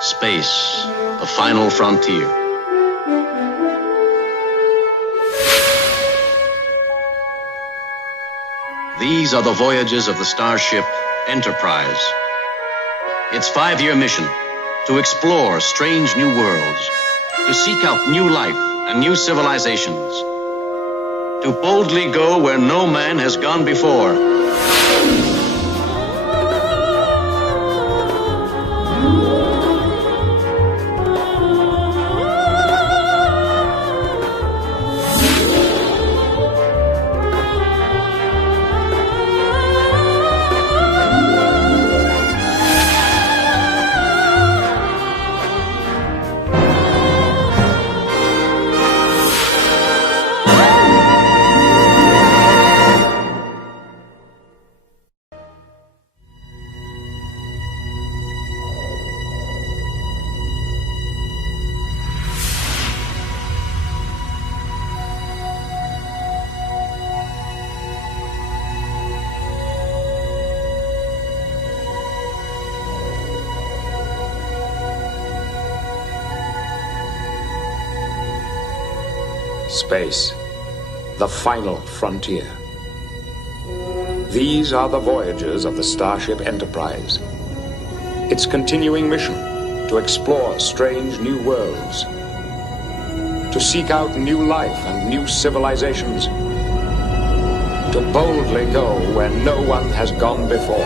Space, the final frontier. These are the voyages of the starship Enterprise. Its 5-year mission: to explore strange new worlds, to seek out new life and new civilizations, to boldly go where no man has gone before. Space, the final frontier. These are the voyages of the Starship Enterprise. Its continuing mission: to explore strange new worlds, to seek out new life and new civilizations, to boldly go where no one has gone before.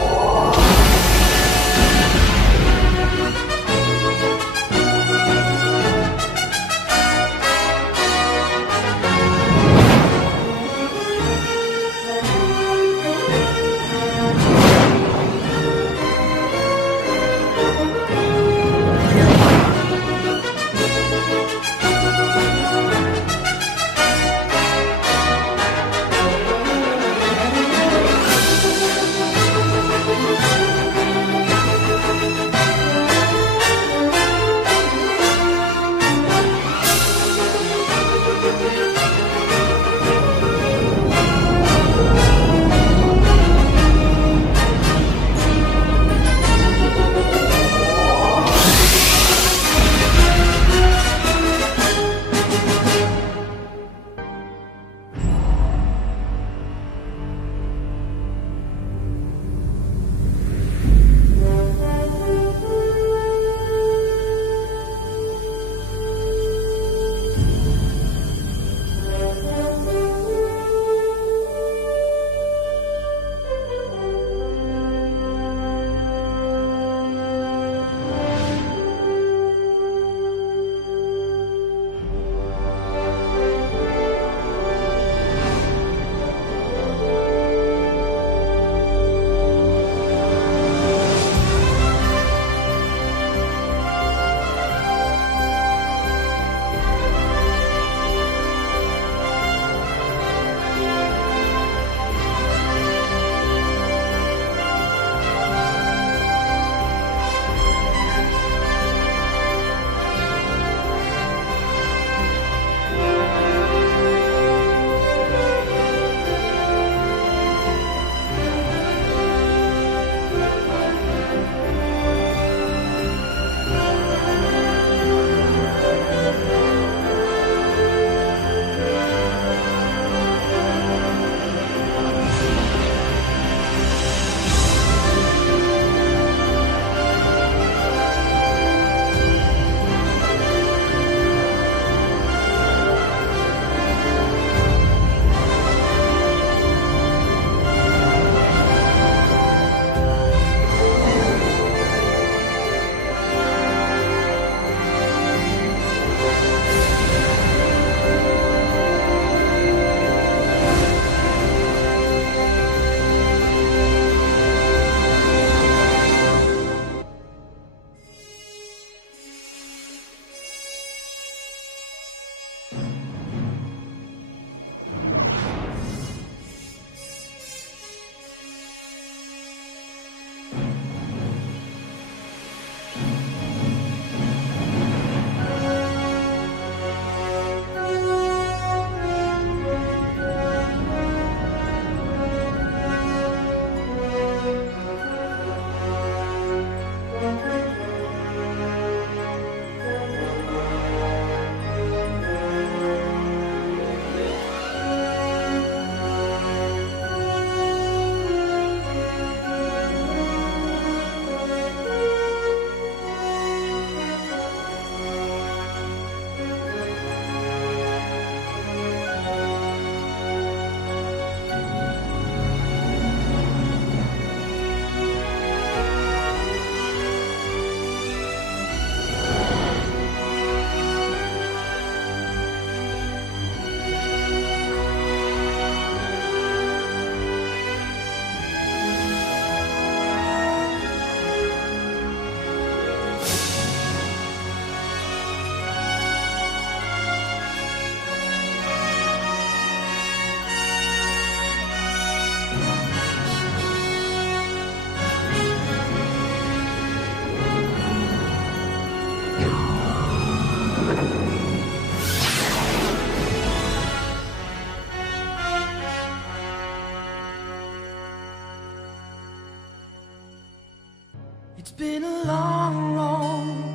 It's been a long road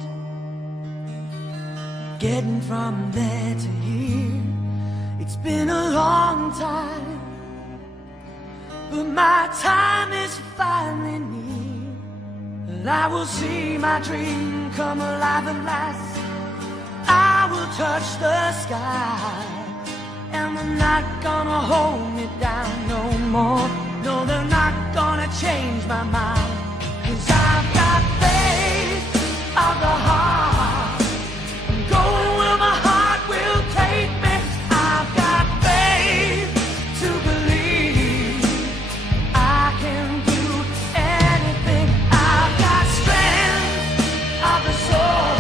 getting from there to here. It's been a long time, but my time is finally near. And I will see my dream come alive at last. I will touch the sky, and they're not gonna hold me down no more. No, they're not gonna change my mind. 'Cause I've got faith of the heart. I'm going where my heart will take me. I've got faith to believe I can do anything. I've got strength of the soul.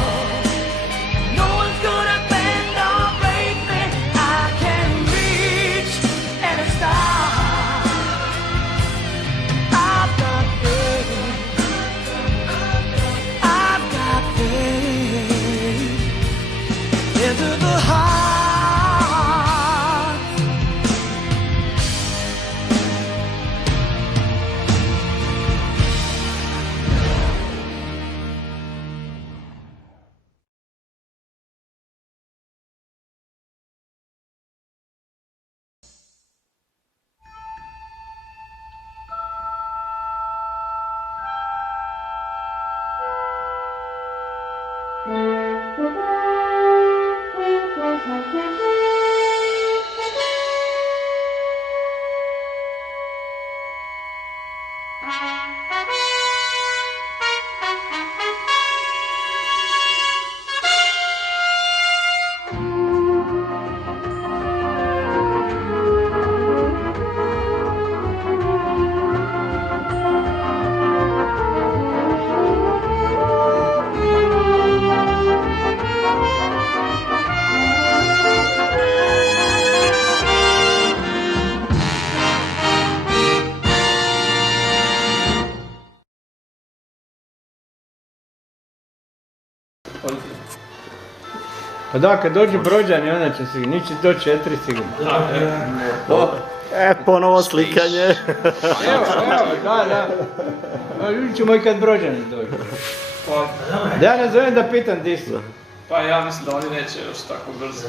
No one's gonna bend or break me. I can reach any star. I've got faith. I've got faith into the heart. Pa da, kad dođu Brođani, onda će se, niće do 4 sigurno. Ponovo slikanje. Evo, da. Vidit ćemo i kad Brođani dođu. Da ja ne zovem da pitam di su. Pa ja mislim da oni neće još tako brzo.